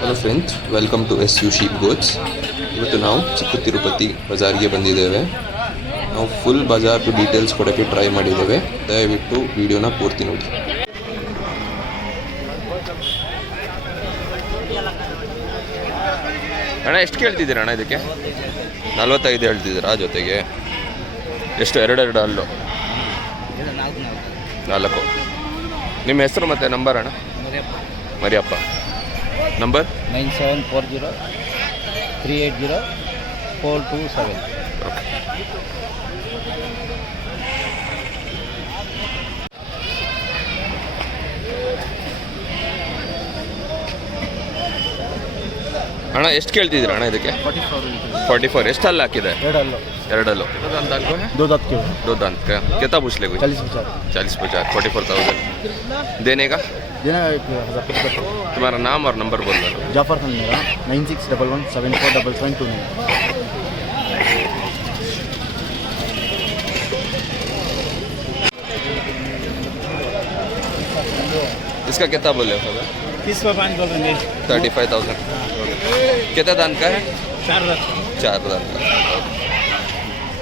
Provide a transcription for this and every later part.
Hello friends, welcome to SU sheep goats. ಇವತ್ತು ನಾವು ಚಿಕ್ಕ ತಿರುಪತಿ ಬಜಾರ್ಗೆ ಬಂದಿದ್ದೇವೆ. ನಾವು ಫುಲ್ ಬಜಾರ್ದು ಡೀಟೇಲ್ಸ್ ಕೊಡೋಕ್ಕೆ ಟ್ರೈ ಮಾಡಿದ್ದೇವೆ. ದಯವಿಟ್ಟು ವಿಡಿಯೋನ ಪೂರ್ತಿ ನೋಡಿ. ಅಣ್ಣ ಎಷ್ಟು ಕೇಳ್ತಿದ್ದೀರ ಅಣ್ಣ ಇದಕ್ಕೆ? 45 ಹೇಳ್ತಿದ್ದೀರಾ ಜೊತೆಗೆ? ಎಷ್ಟು? ಎರಡು ಅಲ್ಲು 4. ನಿಮ್ಮ ಹೆಸರು ಮತ್ತು ನಂಬರ್ ಅಣ್ಣ? ಮರಿಯಪ್ಪ. ನಂಬರ್ 9740380427. ಅಣ್ಣ ಎಷ್ಟು ಕೇಳ್ತಿದ್ದೀರ ಅಣ್ಣ ಇದಕ್ಕೆ? 44. ಎಷ್ಟು ಅಲ್ಲ ಹಾಕಿದೆ? ಎರಡಲ್ಲು. दूध अंत का कितना पूछ ले? 40-50. 44,000 देने का? तुम्हारा नाम और नंबर बोल दो. जाफर खान मेरा 9611747729. इसका कितना बोले हो? 35,000. कितना दान का है? 4 दान का.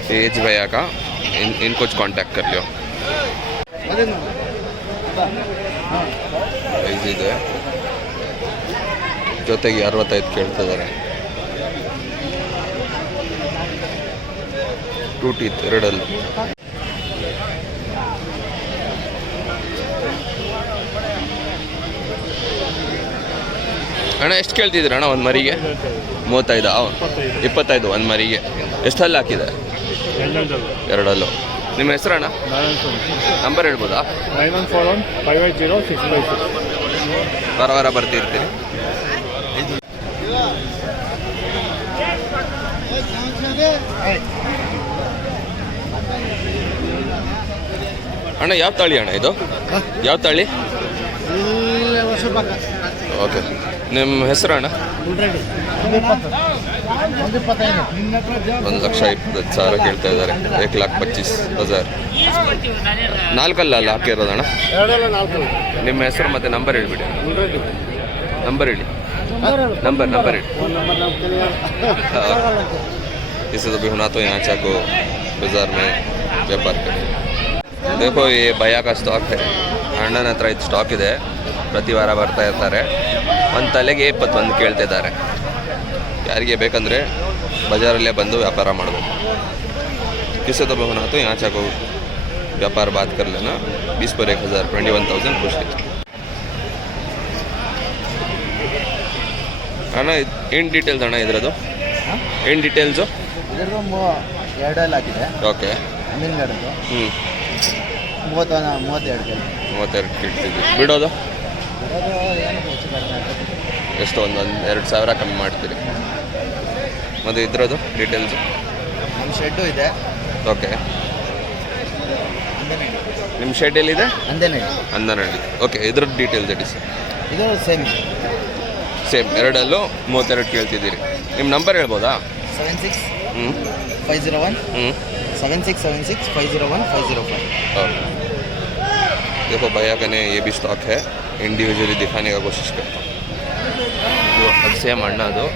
तेज भैया का इनको कांटेक्ट कर लियो. ಪ್ರೈಸ್ ಇದೆ. ಜೊತೆಗೆ 65 ಕೇಳ್ತಿದ್ದಾರೆ. 2 teeth ಎರಡಲ್ಲೂ. ಅಣ್ಣ ಎಷ್ಟು ಕೇಳ್ತಿದ್ದೀರ ಅಣ್ಣ ಒಂದು ಮರಿಗೆ? 35. 25 ಒಂದು ಮರಿಗೆ. ಎಷ್ಟಲ್ಲಿ ಹಾಕಿದೆ? ಎರಡಲ್ಲೂ. ನಿಮ್ಮ ಹೆಸರು ಅಣ್ಣ? ನಂಬರ್ ಹೇಳ್ಬೋದಾ? 9141580656. ವಾರ ಬರ್ತಿರ್ತೀರಿ. ಅಣ್ಣ ಯಾವ ತಳಿ ಅಣ್ಣ ಇದು? ಯಾವ ತಳಿ? ಓಕೆ. ನಿಮ್ಮ ಹೆಸರು ಅಣ್ಣ? 1,20,000 ಕೇಳ್ತಾ ಇದ್ದಾರೆ. 1,25,000. 4 ಅಲ್ಲ ಹಾಕಿರೋದಣ್ಣ? ನಿಮ್ಮ ಹೆಸರು ಮತ್ತು ನಂಬರ್ ಹೇಳ್ಬಿಡಿ. ನಂಬರ್ ಹೇಳಿ. ನಂಬರ್ ಹೇಳಿ. इसे तो भी होना तो यहाँ चाको बाज़ार में व्यापार करते. देखो ये भैया का स्टॉक है. ಅಣ್ಣನ ಹತ್ರ ಇದು ಸ್ಟಾಕ್ ಇದೆ. ಪ್ರತಿ ವಾರ ಬರ್ತಾ ಇರ್ತಾರೆ. ಒಂದು ತಲೆಗೆ 21 ಕೇಳ್ತಿದ್ದಾರೆ. ಯಾರಿಗೆ ಬೇಕಂದರೆ ಬಜಾರಲ್ಲೇ ಬಂದು ವ್ಯಾಪಾರ ಮಾಡಬೇಕು. किसे तो भी होना तो यहाँ चाको व्यापार बात कर लेना. 20 पर 1,000 21,000 पूछ लेते. ಅಣ್ಣ ಏನು ಡೀಟೇಲ್ಸ್ ಅಣ್ಣ ಇದ್ರದ್ದು? ಏನು ಡೀಟೇಲ್ಸು? ಎರಡಲ್ಲಿ ಹಾಕಿದೆ. ಓಕೆ. ಹಿಂದಿನಗಡೆದು 32 ಕೇಳ್ತಿದ್ವಿ. ಬಿಡೋದು ಎಷ್ಟು? ಒಂದು 2,000 ಕಮ್ಮಿ ಮಾಡ್ತೀರಿ. ಮತ್ತು ಇದ್ರದ್ದು ಡೀಟೇಲ್ಸು? ನಮ್ಮ ಶೆಡ್ಡು ಇದೆ. ಓಕೆ. ನಿಮ್ಮ ಶೆಡ್ ಎಲ್ಲಿದೆ? ಅಂದನಹಳ್ಳಿ. ಓಕೆ. ಇದ್ರದ್ದು ಡೀಟೇಲ್ಸ್ ಹೇಳಿ ಸರ್. ಇದು ಸೇಮ್ ಎರಡಲ್ಲೂ 32 ಕೇಳ್ತಿದ್ದೀರಿ. ನಿಮ್ಮ ನಂಬರ್ ಹೇಳ್ಬೋದಾ? 76 501 7676 501 505. ओके. देखो भैया का ने ये भी स्टॉक है. इंडिविजुअली दिखाने का कोशिश करता हूँ. ಅದು ಸೇಮ್ ಅಣ್ಣದು.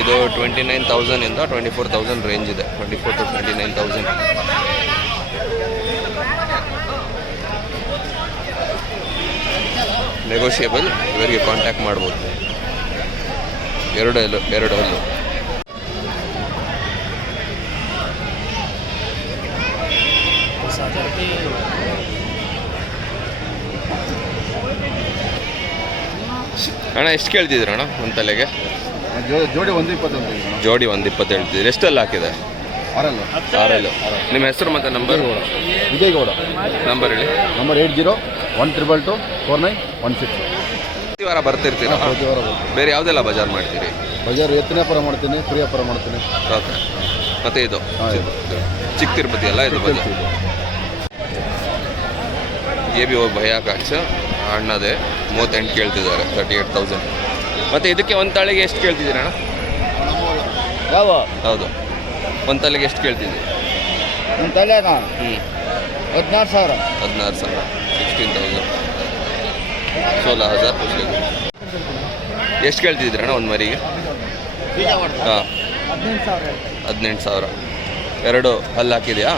ಇದು 29,000 ಇಂದ 24,000 ರೇಂಜ್ ಇದೆ. 24 to 29,000. ನೆಗೋಷಿಯೇಬಲ್. ಇವರಿಗೆ ಕಾಂಟ್ಯಾಕ್ಟ್ ಮಾಡ್ಬೋದು. ಎರಡು ಹಲ್ಲು. ಅಣ್ಣ ಎಷ್ಟು ಕೇಳ್ತಿದ್ದೀರ ಅಣ್ಣ ಒಂದು ತಲೆಗೆ? ಜೋಡಿ 120. ಜೋಡಿ 120 ಹೇಳ್ತಿದ್ದೀರಿ. ಎಷ್ಟಲ್ಲಿ ಹಾಕಿದೆ? 6. ನಿಮ್ಮ ಹೆಸರು ಮತ್ತು ನಂಬರ್? ವಿಜಯಗೌಡ. ನಂಬರ್ ಹೇಳಿ. ನಂಬರ್ 8012224916. ಪ್ರತಿ ವಾರ ಬರ್ತಿರ್ತೀರಾ? ಪ್ರತಿ ವಾರ. ಬೇರೆ ಯಾವುದೆಲ್ಲ ಬಜಾರ್ ಮಾಡ್ತೀರಿ? ಬಜಾರ್ ಎತ್ತಿನ ವ್ಯಾಪಾರ ಮಾಡ್ತೀನಿ, ಕುರಿ ವ್ಯಾಪಾರ ಮಾಡ್ತೀನಿ. ಓಕೆ. ಮತ್ತು ಇದು ಚಿಕ್ಕ ತಿರುಪತಿ ಅಲ್ಲ ಇದು ಬಜಾರ್? ये भी वो भैया का अच्छा ಅಣ್ಣದೆ 38 ಕೇಳ್ತಿದ್ದಾರೆ. 38,000. ಮತ್ತು ಇದಕ್ಕೆ ಒಂದು ತಾಳಿಗೆ ಎಷ್ಟು ಕೇಳ್ತಿದ್ದೀರ ಅಣ್ಣ? ಹೌದು. ಒಂದು ತಲೆಗೆ ಎಷ್ಟು ಕೇಳ್ತಿದ್ದೀರಿ? ಒಂದು ತಲೆಗ 16,000. 16,000. 16,000. 16,000 पूछ लेंगे. ಎಷ್ಟು ಕೇಳ್ತಿದ್ದೀರಣ್ಣ ಒಂದು ಮರಿಗೆ? ಹಾಂ, 18,000. ಎರಡು ಹಲ್ಲು ಹಾಕಿದೆಯಾ?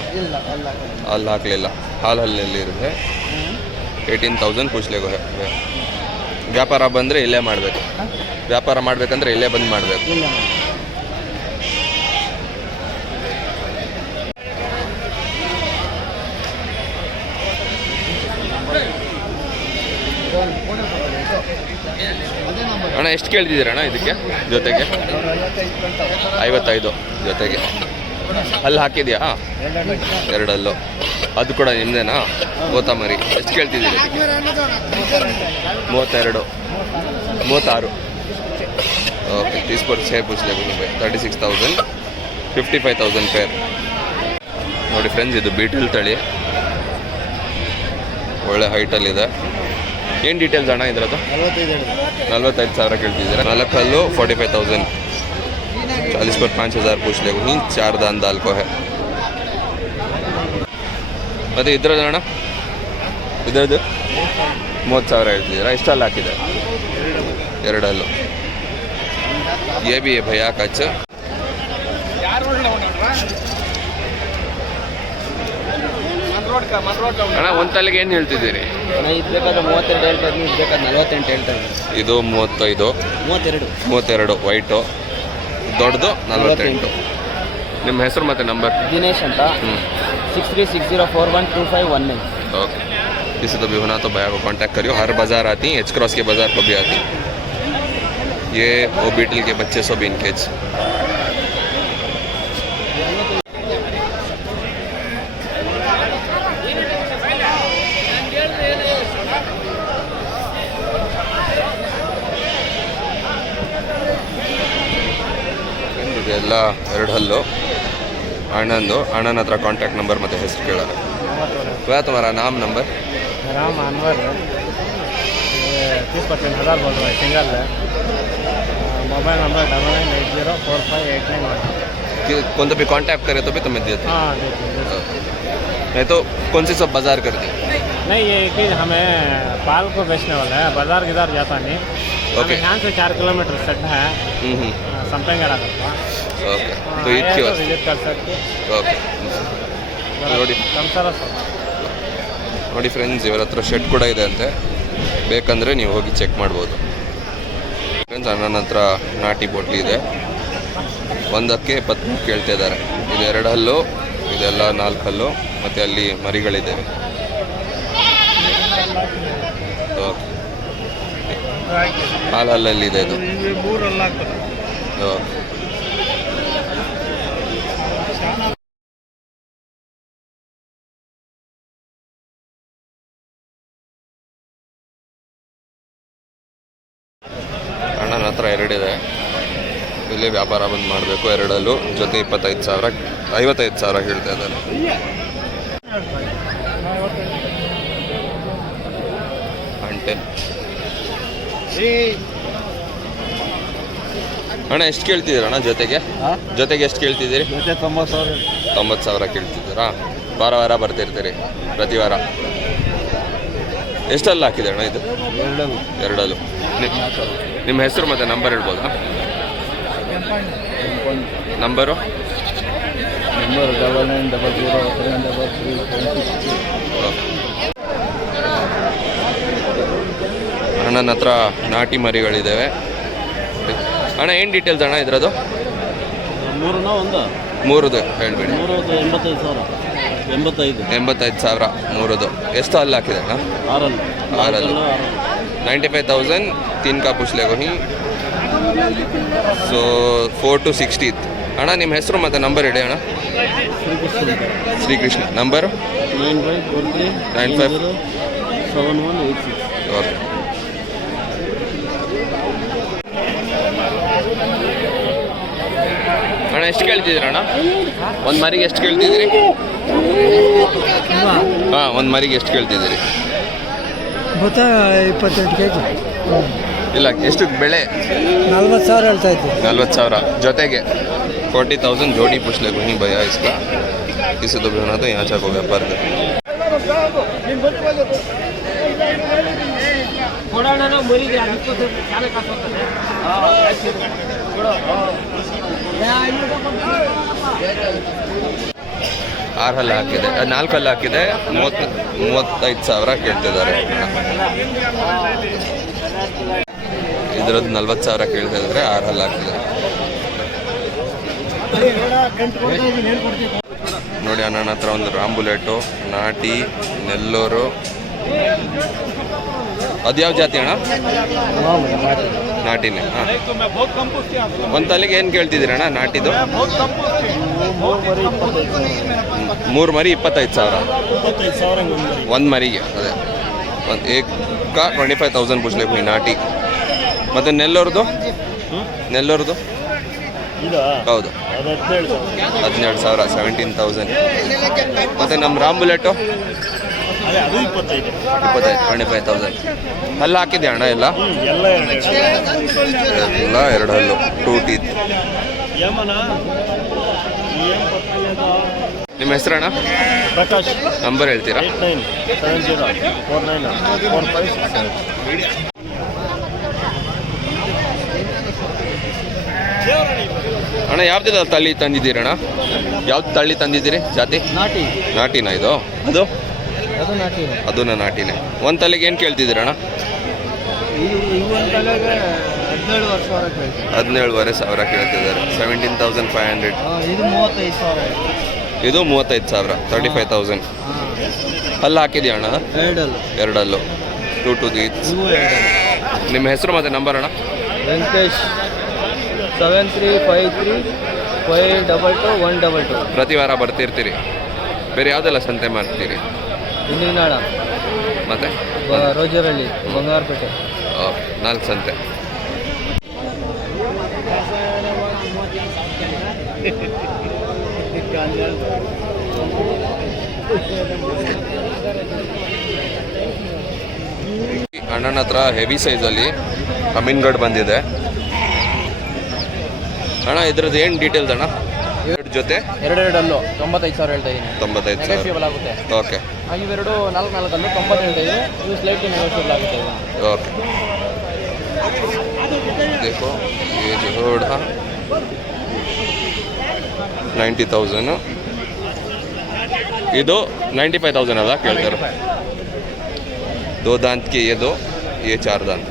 ಹಲ್ಲು ಹಾಕಲಿಲ್ಲ, ಹಲ್ಲಲ್ಲಿ ಇರುತ್ತೆ. 18,000 ಪೂछलेगो है. ವ್ಯಾಪಾರ ಬಂದರೆ ಇಲ್ಲೇ ಮಾಡಬೇಕು. ವ್ಯಾಪಾರ ಮಾಡಬೇಕಂದ್ರೆ ಇಲ್ಲೇ ಬಂದು ಮಾಡಬೇಕು. ಅಣ್ಣ ಎಷ್ಟು ಕೇಳ್ತಿದ್ದೀರಣ್ಣ ಇದಕ್ಕೆ ಜೊತೆಗೆ? 55 ಜೊತೆಗೆ. ಅಲ್ಲಿ ಹಾಕಿದ್ಯಾ? ಎರಡಲ್ಲೂ. ಅದು ಕೂಡ ನಿಮ್ಮದೇನಾ? ಗೋತಾ ಮರಿ ಎಷ್ಟು ಕೇಳ್ತಿದ್ದೀರಿ? 32, 36. ಓಕೆ, 30% पूछलेगो ನಿಮಗೆ. 36,000, 55,000 ಪೇರ್. ನೋಡಿ ಫ್ರೆಂಡ್ಸ್, ಇದು ಬೀಟಲ್ ತಳಿ, ಒಳ್ಳೆ ಹೈಟಲ್ಲಿದೆ. ಏನು ಡೀಟೇಲ್ಸ್ ಅಣ್ಣ ಇದರದ್ದು? 45,000 ಕೇಳ್ತಿದ್ದೀರಾ. 4 ಹಲ್ಲು, 45,000. 40 पर 5,000 पूछलेगो. ही 4 दान दाल को है. ಮತ್ತು ಇದ್ರದ್ದು ಅಣ್ಣ, ಇದ್ರದ್ದು 30,000 ಹೇಳ್ತಿದ್ದೀರಾ. ಎಷ್ಟಲ್ಲಿ ಹಾಕಿದೆ? ಎರಡಲ್ಲೂ. ये भी है भैया कच्च. ಅಣ್ಣ ಒಂದು ತಲೆಗೆ ಏನು ಹೇಳ್ತಿದ್ದೀರಿ? ಇದು ಬೇಕಾದ್ರೆ 32 ಹೇಳ್ತಾ ಇದ್ದೀನಿ, ಇದು ಬೇಕಾದ್ರೆ 48 ಹೇಳ್ತಾ ಇದ್ದೀನಿ. ಇದು 35, 32 ವೈಟು, ದೊಡ್ಡದು 48. ನಿಮ್ಮ ಹೆಸರು ಮತ್ತು ನಂಬರ್? ದಿನೇಶ್ ಅಂತ. 6360412519. ओके, किसी तो भी होना तो भैया को कांटेक्ट करियो. हर बाज़ार आती हैं, एच क्रॉस के बाज़ार को भी आती. ये वो बीटल के बच्चे सब इनकेज. ಇದೆಲ್ಲ ಎರಡು ಹಲ್ಲು. ಅಣ್ಣನ ಹತ್ರ ಕಾಂಟ್ಯಾಕ್ಟ್ ನಂಬರ್ ಮತ್ತು ಹೆಸರು ಕೇಳೋಣ. क्या तुम्हारा नाम नंबर? नाम अनवर है. 30,000 बोल रहा है, सिंगल है. Mobile number 99804589. कौन तो भी कांटेक्ट करे तो भी तुम्हें देते? हाँ देखिए. नहीं तो कौन सी सब बाज़ार कर दी? नहीं, ये कि हमें पाल को बेचने वाला है, बाजार किधर जाता नहीं. ओके. यहाँ से 4 किलोमीटर सेट है. संपेंगड़ा का. ओके, तो ईद की वजह विजिट कर सकते. ओके. ನೋಡಿ ನೋಡಿ ಫ್ರೆಂಡ್ಸ್, ಇವರ ಹತ್ರ ಶೆಡ್ ಕೂಡ ಇದೆ ಅಂತೆ. ಬೇಕಂದರೆ ನೀವು ಹೋಗಿ ಚೆಕ್ ಮಾಡ್ಬೋದು ಫ್ರೆಂಡ್ಸ್. ಅಣ್ಣನ ಹತ್ರ ನಾಟಿ ಬೋಟ್ಲಿ ಇದೆ. ಒಂದಕ್ಕೆ 20 ಕೇಳ್ತಾ ಇದ್ದಾರೆ. ಇದು 2 ಹಲ್ಲು, ಇದೆಲ್ಲ 4 ಹಲ್ಲು, ಮತ್ತು ಅಲ್ಲಿ ಮರಿಗಳಿದ್ದಾವೆ. ಓಕೆ, ಹಲ್ಲಲ್ಲಿದೆ ಇದು. ಓಕೆ. ಅಣ್ಣನ ಹತ್ರ 2 ಇದೆ. ಇಲ್ಲಿ ವ್ಯಾಪಾರ ಬಂದು ಮಾಡಬೇಕು. ಎರಡಲ್ಲೂ ಜೊತೆ 25,000, 55,000 ಹೇಳ್ತಾ ಇದ್ದಾರೆ. ಅಂಟೆ ಅಣ್ಣ ಎಷ್ಟು ಕೇಳ್ತಿದ್ದೀರಣ್ಣ ಜೊತೆಗೆ? ಎಷ್ಟು ಕೇಳ್ತಿದ್ದೀರಿ? 90,000 ಕೇಳ್ತಿದ್ದೀರಾ? ವಾರ ಬರ್ತಿರ್ತೀರಿ ಪ್ರತಿ ವಾರ? ಎಷ್ಟಲ್ಲಿ ಹಾಕಿದೆ ಅಣ್ಣ ಇದು? ಎರಡಲ್ಲೂ. ನಿಮ್ಮ ಹೆಸರು ಮತ್ತು ನಂಬರ್ ಹೇಳ್ಬೋದಾ? ನಂಬರು? 990033. ಅಣ್ಣನ ಹತ್ರ ನಾಟಿ ಮರಿಗಳಿದ್ದಾವೆ. ಅಣ್ಣ ಏನು ಡೀಟೇಲ್ಸ್ ಅಣ್ಣ ಇದರದು? ಮೂರದು ಹೇಳ್ಬೇಡಿ. 85,000 ಮೂರದು. ಎಷ್ಟು ಹಲ್ಲು ಹಾಕಿದೆ ಅಣ್ಣ? 6 ಹಲ್ಲು. 95,000 3 का पूछ लेगो ही. So 4 to 60. ಅಣ್ಣ ನಿಮ್ಮ ಹೆಸರು ಮತ್ತು ನಂಬರ್ ಹೇಳಿ ಅಣ್ಣ. ಶ್ರೀಕೃಷ್ಣ. ನಂಬರು? 954186. ಓಕೆ. ಅಣ್ಣ ಎಷ್ಟು ಕೇಳ್ತಿದ್ದೀರ ಅಣ್ಣ? ಒಂದು ಮರಿಗೆ ಎಷ್ಟು ಕೇಳ್ತಿದ್ದೀರಿ? ಹಾಂ, ಒಂದು ಮರಿಗೆ ಎಷ್ಟು ಕೇಳ್ತಿದ್ದೀರಿ? 28 kg. ಇಲ್ಲ, ಎಷ್ಟು ಬೆಳೆ? 40,000 ಹೇಳ್ತಾ ಇದ್ದೆ. 40,000 ಜೊತೆಗೆ 40,000 जोड़ी पूछ ले वहीं भैया इसका. किसी तो भी होना तो यहाँ चाको व्यापार कर. ಆರು ಹಲ್ಲು ಹಾಕಿದೆ, 4 ಹಲ್ಲು ಹಾಕಿದೆ. 35 ಸಾವಿರ ಕೇಳ್ತಿದ್ದಾರೆ. ಇದರದ್ದು 40 ಸಾವಿರ ಕೇಳ್ತಾ ಇದ್ದಾರೆ. 6 ಹಲ್ಲು ಹಾಕಿದೆ. ನೋಡಿ ನನ್ನ ಹತ್ರ ಒಂದು ರಾಂಬುಲೆಟು, ನಾಟಿ, ನೆಲ್ಲೂರು. ಅದ್ಯಾವ ಜಾತಿ ಅಣ್ಣ? ನಾಟಿನೇ. ಹಾಂ, ಒಂದು ತಲೆಗೆ ಏನು ಕೇಳ್ತಿದ್ದೀರಣ್ಣ ನಾಟಿದು? 3 ಮರಿ 25 ಸಾವಿರ. ಒಂದು ಮರಿಗೆ ಅದೇ ಒಂದು ಏಕ 25,000 ಪುಚ್ಲೆ ಹುಯಿ ನಾಟಿ. ಮತ್ತು ನೆಲ್ಲೂರ್ದು? ನೆಲ್ಲೂರ್ದು ಹೌದು 17 ಸಾವಿರ, 17,000. ಮತ್ತು ನಮ್ಮ ರಾಂಬುಲೆಟು 25,000. ಹಲ್ಲು ಹಾಕಿದೆ ಅಣ್ಣ ಎಲ್ಲ? ಎಲ್ಲ 2 ಹಲ್ಲು, 2 ಟೀತ್. ನಿಮ್ಮ ಹೆಸರಣ್ಣ? ಪ್ರಕಾಶ್. ನಂಬರ್ ಹೇಳ್ತೀರಾ? 8970494567. ಅಣ್ಣ ಯಾವ್ದು ತಳಿ ತಂದಿದ್ದೀರಣ್ಣ? ಯಾವ್ದು ತಳಿ ತಂದಿದ್ದೀರಿ? ಜಾತಿ ನಾಟಿನಾ ಇದು? ಅದು ಅದನ್ನ ನಾಟಿನೇ. ಒಂದು ತಲೆಗೆ ಏನು ಕೇಳ್ತಿದ್ದೀರಣ್ಣ? 17,500 ಸಾವಿರ ಕೇಳ್ತಿದ್ದಾರೆ. 17,500. ಇದು 35,000, 35,000. ಹಲ್ಲು ಹಾಕಿದೆಯಾ ಅಣ್ಣ? 2 ಹಲ್ಲು, 2 ಟೀತ್ಸ್. ನಿಮ್ಮ ಹೆಸರು ಮತ್ತು ನಂಬರ್ ಅಣ್ಣ? ವೆಂಕಟೇಶ್ 7353522122. ಪ್ರತಿ ವಾರ ಬರ್ತಿರ್ತೀರಿ? ಬೇರೆ ಯಾವುದೆಲ್ಲ ಸಂತೆ ಮಾಡ್ತೀರಿ? ಇಂದಿನಾಳ ಮತ್ತೆ ರೋಜರಳ್ಳಿ, ಬಂಗಾರಪೇಟೆ. 4 ಸಂತೆ. ಅಣ್ಣನ ಹತ್ರ ಹೆವಿ ಸೈಜಲ್ಲಿ ಅಮೀನ್ಗಢ್ ಬಂದಿದೆ ಅಣ್ಣ. ಇದ್ರದ್ದು ಏನು ಡೀಟೇಲ್ಸ್ ಅಣ್ಣ? 2 ಜೊತೆ 2 ಹಲ್ಲು 95,000 ಹೇಳ್ತಾ ಇದ್ದೀನಿ. 95,000 ಆಗುತ್ತೆ. ಓಕೆ. ಇವೆರಡು 4 ಹಲ್ಲು 90 ಹೇಳ್ತಾ ಇದ್ದೀನಿ. ಇದು ಸ್ಲೈಟ್ಲಿ ನೆಗೋಷಿಯಬಲ್ ಆಗುತ್ತೆ. ओके देखो ये जोड़ा 90,000 ಇದು 95,000 ಅಲ್ಲ ಕೇಳ್ತಾರೆ. 2 दांत के ये 2, ये 4 दांत.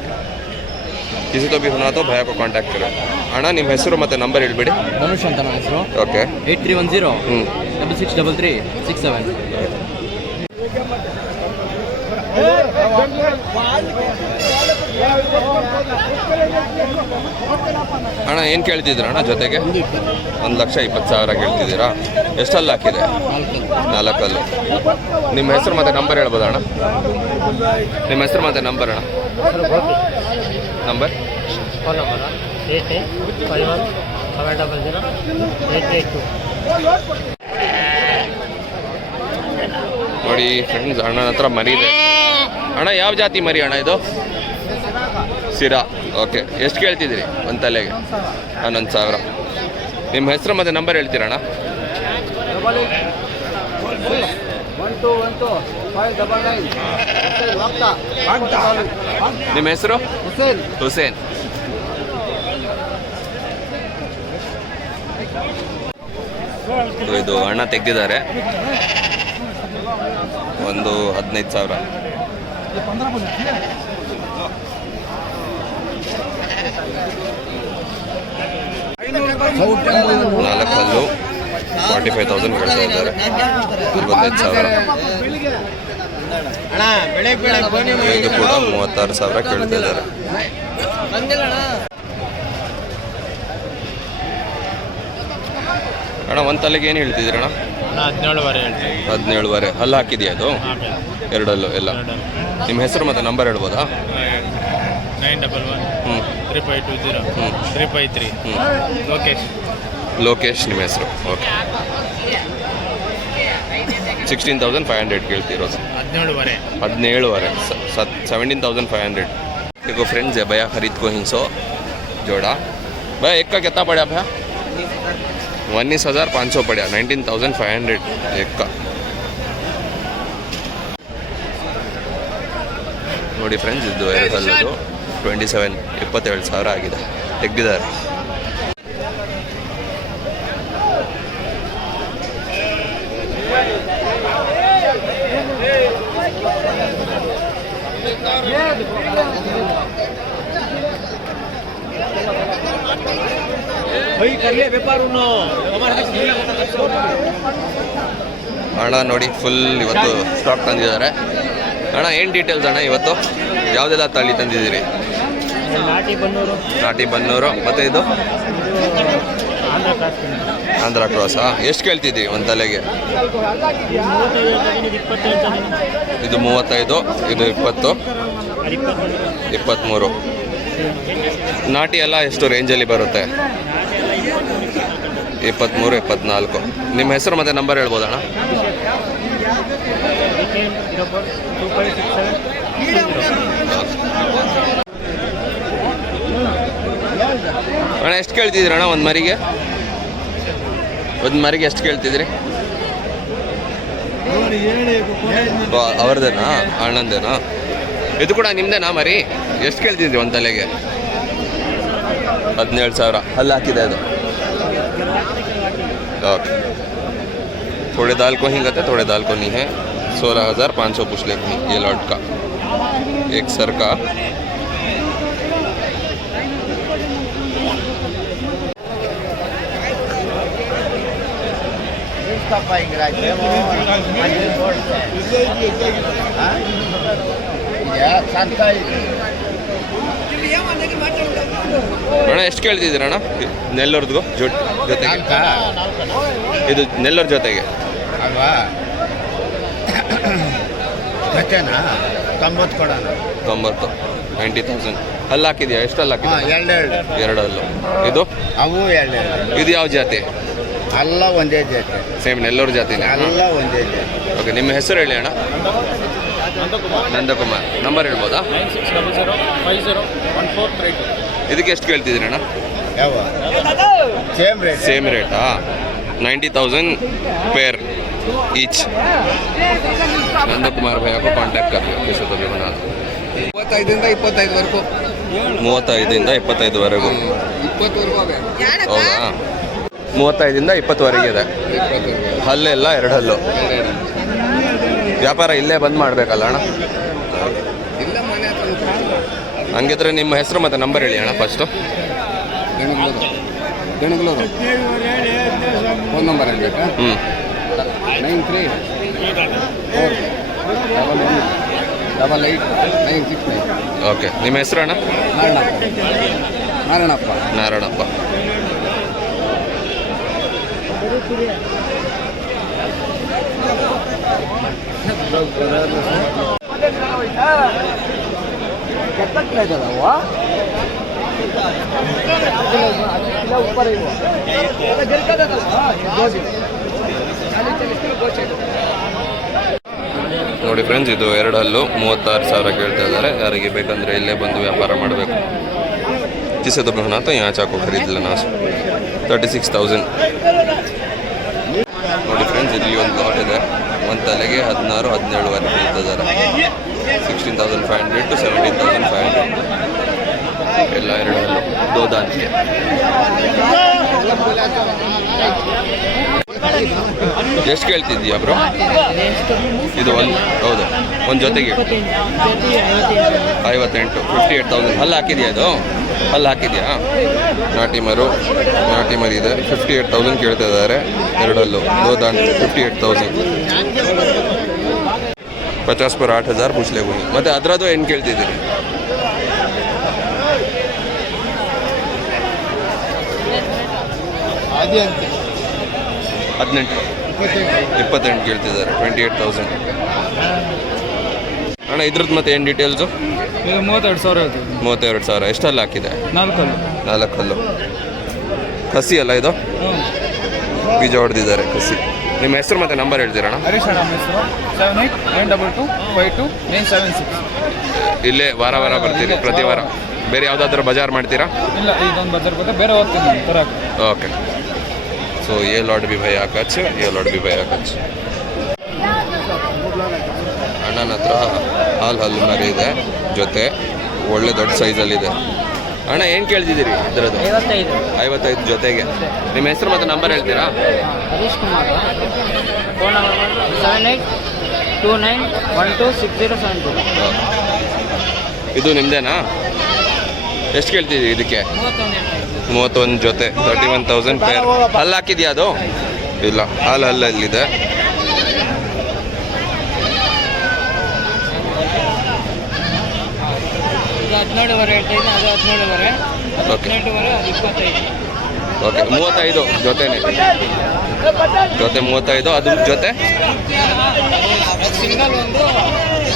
किसी तो भी होना तो भैया को कांटेक्ट करो. ಅಣ್ಣ ನಿಮ್ಮ ಹೆಸರು ಮತ್ತು ನಂಬರ್ ಹೇಳ್ಬಿಡಿ. ಧನುಷ್ ಅಂತ ನನ್ನ ಹೆಸರು. ಓಕೆ. 8310 663367. ಅಣ್ಣ ಏನು ಕೇಳ್ತಿದ್ದೀರ ಅಣ್ಣ ಜೊತೆಗೆ? 1,20,000 ಕೇಳ್ತಿದ್ದೀರಾ? ಎಷ್ಟಲ್ಲಿ ಹಾಕಿದೆ? 4 ಹಲ್ಲು. ನಿಮ್ಮ ಹೆಸರು ಮತ್ತು ನಂಬರ್ ಹೇಳ್ಬೋದಾ ಅಣ್ಣ? ನಿಮ್ಮ ಹೆಸರು ಮತ್ತು ನಂಬರ್ ಅಣ್ಣ? ನಂಬರ್? Phone number 8851700882. ನೋಡಿ ಫ್ರೆಂಡ್ಸ್, ಅಣ್ಣನ ಹತ್ರ ಮರಿ ಇದೆ. ಅಣ್ಣ ಯಾವ ಜಾತಿ ಮರಿ ಅಣ್ಣ ಇದು? ಸಿರಾ. ಓಕೆ. ಎಷ್ಟು ಕೇಳ್ತಿದ್ದೀರಿ ಒಂದು ತಲೆಗೆ? 11,000. ನಿಮ್ಮ ಹೆಸರು ಮತ್ತು ನಂಬರ್ ಹೇಳ್ತೀರಣ್ಣ? 12125999. ನಿಮ್ಮ ಹೆಸರು? ಹುಸೇನ್. ಇದು ಅಣ್ಣ ತೆಗೆದಿದ್ದಾರೆ. ಒಂದು 15,000. ನಾಲ್ಕು ಹಲ್ಲು 45,000 ಕೇಳ್ತಾ ಇದ್ದಾರೆ. 25,000. ಇದು ಕೂಡ 36,000 ಕೇಳ್ತಾ ಇದ್ದಾರೆ. ಅಣ್ಣ ಒಂದು ತಲೆಗೆ ಏನು ಹೇಳ್ತಿದ್ದೀರಣ್ಣ? 17,500 ಹೇಳ್ತೀವಿ. 17,500. ಹಲ್ಲು ಹಾಕಿದೆಯಾ ಅದು? 2 ಹಲ್ಲು ಎಲ್ಲ. ನಿಮ್ಮ ಹೆಸರು ಮತ್ತು ನಂಬರ್ ಹೇಳ್ಬೋದಾ? 911 3520 353. ಲೋಕೇಶ್ ನಿಮ್ಮ ಹೆಸರು? ಓಕೆ. 16,500 ಕೇಳ್ತಿರೋದು. 17,500. 17,500. देखो फ्रेंड्स, है भैया खरीद को 100 जोड़ा. भैया एक का कितना पड़ा भैया? 19,500 पड़ा. 19,500 एक का. ನೋಡಿ ಫ್ರೆಂಡ್ಸ್, ಇದು ಎರಡಲ್ಲದು 27 ಆಗಿದೆ. ತೆಗ್ದಿದ್ದಾರೆ. ಅಣ್ಣ ನೋಡಿ ಫುಲ್ ಇವತ್ತು ಸ್ಟಾಕ್ ತಂದಿದ್ದಾರೆ. ಅಣ್ಣ ಏನು ಡೀಟೇಲ್ಸ್ ಅಣ್ಣ ಇವತ್ತು ಯಾವುದೆಲ್ಲ ತಳಿ ತಂದಿದ್ದೀರಿ? ನಾಟಿ ಬನ್ನೂರು ಮತ್ತು ಇದು ಆಂಧ್ರ ಕ್ರಾಸಾ? ಎಷ್ಟು ಕೇಳ್ತಿದ್ದೀವಿ ಒಂದು ತಲೆಗೆ? ಇದು 35, ಇದು 20, 23. ನಾಟಿ ಎಲ್ಲ ಎಷ್ಟು ರೇಂಜಲ್ಲಿ ಬರುತ್ತೆ? 23, 24. ನಿಮ್ಮ ಹೆಸರು ಮತ್ತು ನಂಬರ್ ಹೇಳ್ಬೋದಣ್ಣ? ಅಣ್ಣ ಎಷ್ಟು ಕೇಳ್ತಿದ್ದೀರಿ ಅಣ್ಣ ಒಂದು ಮರಿಗೆ? ಎಷ್ಟು ಕೇಳ್ತಿದ್ದೀರಿ? ಅವ್ರದ್ದೇನಾ, ಅಣ್ಣಂದೇನಾ? ಇದು ಕೂಡ ನಿಮ್ಮದೇನಾ ಮರಿ? ಎಷ್ಟು ಕೇಳ್ತಿದ್ರಿ ಒಂದು ತಲೆಗೆ? 17,000. ಅಲ್ಲಿ ಹಾಕಿದೆ ಅದು. ओके, थोड़े दाल को ही कहते, थोड़े दाल को नहीं है. 16,500 पूछ लेते हैं ये लॉट का, एक सर का. ಅಣ್ಣ ಎಷ್ಟು ಕೇಳ್ತಿದ್ದೀರಣ್ಣ ನೆಲ್ಲೂರ್ದು ಜೊತೆಗೆ? ಇದು ನೆಲ್ಲೂರು ಜೊತೆಗೆ ಅಲ್ವಾ? 90 ಕೊಡೋಣ. 90, 90,000. ಅಲ್ಲಿ ಹಾಕಿದ್ಯಾ? ಎಷ್ಟು ಅಲ್ಲಿ ಹಾಕಿದ್ಯಾ? ಎರಡು ಹಲ್ಲು. ಇದು ಅವು ಎರಡು. ಇದು ಯಾವ ಜಾತಿ? ಎಲ್ಲ ಒಂದೇ ಜಾತಿ. ಸೇಮ್ ನೆಲ್ಲೂರು ಜಾತಿನೇ? ಎಲ್ಲ ಒಂದೇ ಜಾತಿ. ಓಕೆ, ನಿಮ್ಮ ಹೆಸರು ಹೇಳಿ ಅಣ್ಣ. ನಂದಕುಮಾರ್. ನಂಬರ್ ಹೇಳ್ಬೋದಾ? 9600501432. ಇದಕ್ಕೆ ಎಷ್ಟು ಕೇಳ್ತಿದ್ದೀರಿ ಅಣ್ಣ? ಯಾವ ಸೇಮ್ ರೇಟಾ? 90,000 पेयर ईच. नंदकुमार भैया को कांटेक्ट कर लिया. कैसे तो भी बना 35 25ವರೆಗೂ. 35 25ವರೆಗೂ. 20ವರೆಗೂ ಅವೆ. ಹೌದಾ? 35 20ವರೆಗೆ ಇದೆ. ಹಲ್ಲೆಲ್ಲ ಎರಡು ಹಲ್ಲು. ವ್ಯಾಪಾರ ಇಲ್ಲೇ ಬಂದ್ ಮಾಡಬೇಕಲ್ಲ ಅಣ್ಣ? ಇಲ್ಲ, ಮನೆ ಹತ್ರ. ಹಂಗಿದ್ರೆ ನಿಮ್ಮ ಹೆಸರು ಮತ್ತು ನಂಬರ್ ಹೇಳಿ ಅಣ್ಣ ಫಸ್ಟು. ಗಣಗ್ಲೂರು ಫೋನ್ ನಂಬರ್ ಹೇಳ್ಬೇಕಾ? 9344888969. ಓಕೆ, ನಿಮ್ಮ ಹೆಸರು ಅಣ್ಣ? ನಾರಾಯಣಪ್ಪ. ನೋಡಿ ಫ್ರೆಂಡ್ಸ್, ಇದು ಎರಡು ಹಲ್ಲು 36,000 ಕೇಳ್ತಾ ಇದ್ದಾರೆ. ಯಾರಿಗೆ ಬೇಕಂದರೆ ಇಲ್ಲೇ ಬಂದು ವ್ಯಾಪಾರ ಮಾಡಬೇಕು. जिसे तो होना तो यहाँ चाको खरीद लेना. 36,000. ನೋಡಿ ಫ್ರೆಂಡ್ಸ್, ಇಲ್ಲಿ ಒಂದು ಲಾಟ್ ಇದೆ. ಒಂದು ತಲೆಗೆ 16-17 ಹೇಳ್ತಿದ್ದಾರೆ. 16,500 to 17,500 ಎಲ್ಲ ಎರಡು ಹಲ್ಲು ದೋದಾನ್ಗೆ. ಎಷ್ಟು ಕೇಳ್ತಿದ್ದೀಯಾ ಬ್ರೋ? ಇದು ಒಂದು ಹೌದು, ಒಂದು ಜೊತೆಗೆ 58, 58,000. ಅಲ್ಲಿ ಹಾಕಿದೆಯಾ? ಇದು ಅಲ್ಲಿ ಹಾಕಿದೆಯಾ? ನಾಟಿ ಮರಿ ಇದೆ. 58,000 ಕೇಳ್ತಾ ಇದ್ದಾರೆ. ಎರಡಲ್ಲೂ ದೋದಾನ್ 58,000. 50 पर 8,000 पूछ ले वही. ಮತ್ತೆ ಅದರದ್ದು ಏನು ಕೇಳ್ತಿದ್ದೀರಿ? ಅದೇ ಅಂತ 18, 28 ಕೇಳ್ತಿದ್ದಾರೆ. 28,000. ಅಣ್ಣ ಇದ್ರದ್ದು ಮತ್ತೆ ಏನು ಡೀಟೇಲ್ಸು? ಇದು 32,000 ಹೇಳ್ತೀವಿ. 32,000. ಎಷ್ಟಲ್ಲಿ ಹಾಕಿದೆ? 4 ಹಲ್ಲು. ಕಸಿ ಅಲ್ಲ ಇದು? ಬೀಜ ಹೊಡೆದಿದ್ದಾರೆ ಕಸಿ. ನಿಮ್ಮ ಹೆಸರು ಮತ್ತು ನಂಬರ್ ಹೇಳ್ತೀರಣ್ಣ? ಹರೀಶ್ ಅಣ್ಣ ಹೆಸರು. 7892225976. ಇಲ್ಲೇ ವಾರ ಬರ್ತೀರಿ? ಪ್ರತಿ ವಾರ? ಬೇರೆ ಯಾವುದಾದ್ರೂ ಬಜಾರ್ ಮಾಡ್ತೀರಾ? ಇಲ್ಲ, ಇದೊಂದು ಬಜಾರ್ ಬರುತ್ತೆ, ಬೇರೆ ಹೋಗ್ತೀನಿ ನಾನು ತರಕ್ಕೆ. ओके, सो ये लॉट भी भैया का अच्छे, ये लॉट भी भैया का अच्छे. ಅಣ್ಣನ ಹತ್ರ ಹಲ್ಲು ಮರಿ ಇದೆ ಜೊತೆ ಒಳ್ಳೆ ದೊಡ್ಡ ಸೈಜಲ್ಲಿದೆ. ಅಣ್ಣ ಏನು ಕೇಳ್ತಿದ್ದೀರಿ ಇದರದ್ದು? 55 ಜೊತೆಗೆ. ನಿಮ್ಮ ಹೆಸರು ಮತ್ತು ನಂಬರ್ ಹೇಳ್ತೀರಾ? Harish Kumar, phone number 7829126072. ಇದು ನಿಮ್ಮದೇನಾ? ಎಷ್ಟು ಕೇಳ್ತಿದ್ದೀರಿ ಇದಕ್ಕೆ? 31 ಜೊತೆ 31,000 ಪೇರ್. ಹಲ್ಲು ಹಾಕಿದ್ಯಾ ಅದು? ಇಲ್ಲ, ಹಲ್ಲಲ್ಲಿದೆ. ಇದು 17 ಹೇಳ್ತಾ ಇದ್ದೀನಿ, ಅದು 17. ಓಕೆ 18 ಅದು 25. ಓಕೆ 35 ಜೊತೆನೇ. ಜೊತೆ 35, ಅದ್ರ ಜೊತೆ ಸಿಂಗಲ್ ಒಂದು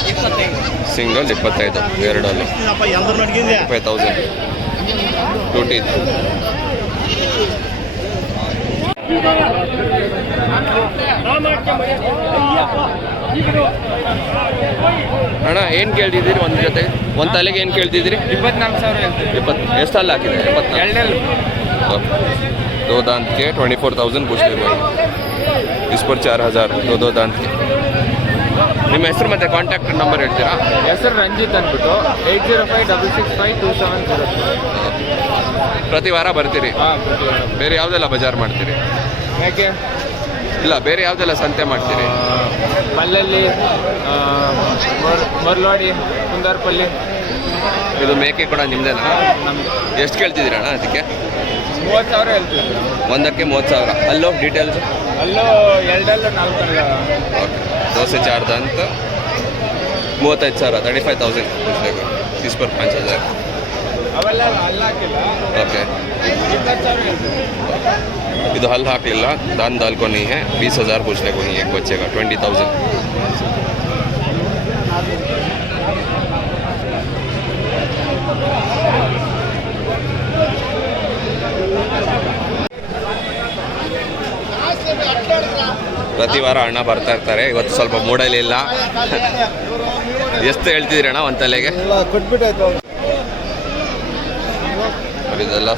25. Single 25 ಎರಡಲ್ಲಿ 25,000 tutti. ಅಣ್ಣ ಏನು ಕೇಳ್ತಿದ್ದೀರಿ ಒಂದು ಜೊತೆ? ಒಂದು ತಲೆಗೆ ಏನು ಕೇಳ್ತಿದ್ದೀರಿ? 24,000 ಹೇಳ್ತೀವಿ. 20. ಎಷ್ಟು ಹಲ್ಲು ಹಾಕಿದೆ? 24. ओके, 2 दांत के 24,000 पूछ ले भाई. इस पर 4,000 दो दांत के. ನಿಮ್ಮ ಹೆಸರು ಮತ್ತು ಕಾಂಟ್ಯಾಕ್ಟ್ ನಂಬರ್ ಹೇಳ್ತೀರಾ? ಹೆಸರು ರಂಜಿತ್ ಅಂದ್ಬಿಟ್ಟು 8056652700. ಪ್ರತಿ ವಾರ ಬರ್ತೀರಿ? ಹಾಂ, ಪ್ರತಿ ವಾರ. ಬೇರೆ ಯಾವುದೆಲ್ಲ ಬಜಾರ್ ಮಾಡ್ತೀರಿ? ಯಾಕೆ? ಇಲ್ಲ, ಬೇರೆ ಯಾವುದೆಲ್ಲ ಸಂತೆ ಮಾಡ್ತೀರಿ? ಮಲ್ಲಲ್ಲಿ, ಮರ್ಲಾಡಿ, ಕುಂದಾರ್ಪಲ್ಲಿ. ಇದು ಮೇಕೆ ಕೂಡ ನಿಮ್ಮದೇನಾ? ನಮ್ದು ಎಷ್ಟು ಕೇಳ್ತಿದ್ದೀರಣ್ಣ ಅದಕ್ಕೆ? 30,000 ಹೇಳ್ತೀವಿ. ಒಂದಕ್ಕೆ 30,000. ಅಲ್ಲೋ ಡೀಟೇಲ್ಸ್? ಅಲ್ಲೂ 2 4 ಓಕೆ, ದೋಸೆ 4 दांत 35,000 35,000 पूछ लेगा. इस पर 5,000. ಅವೆಲ್ಲ ಅಲ್ಲ ಹಾಕಿಲ್ಲ. ಓಕೆ, 20,000 ಹೇಳ್ತೀವಿ. ಇದು ಹಲ್ಲು ಹಾಕಲಿಲ್ಲ, दान दाल को नहीं है. 20,000 पूछ ले कोई एक बच्चे का 20,000. ಪ್ರತಿ ವಾರ ಅಣ್ಣ ಬರ್ತಾ ಇರ್ತಾರೆ. ಇವತ್ತು ಸ್ವಲ್ಪ ಮೂಡಲಿಲ್ಲ. ಎಷ್ಟು ಹೇಳ್ತಿದ್ದೀರಿ ಅಣ್ಣ ಒಂದು ತಲೆಗೆ? ಇದೆಲ್ಲ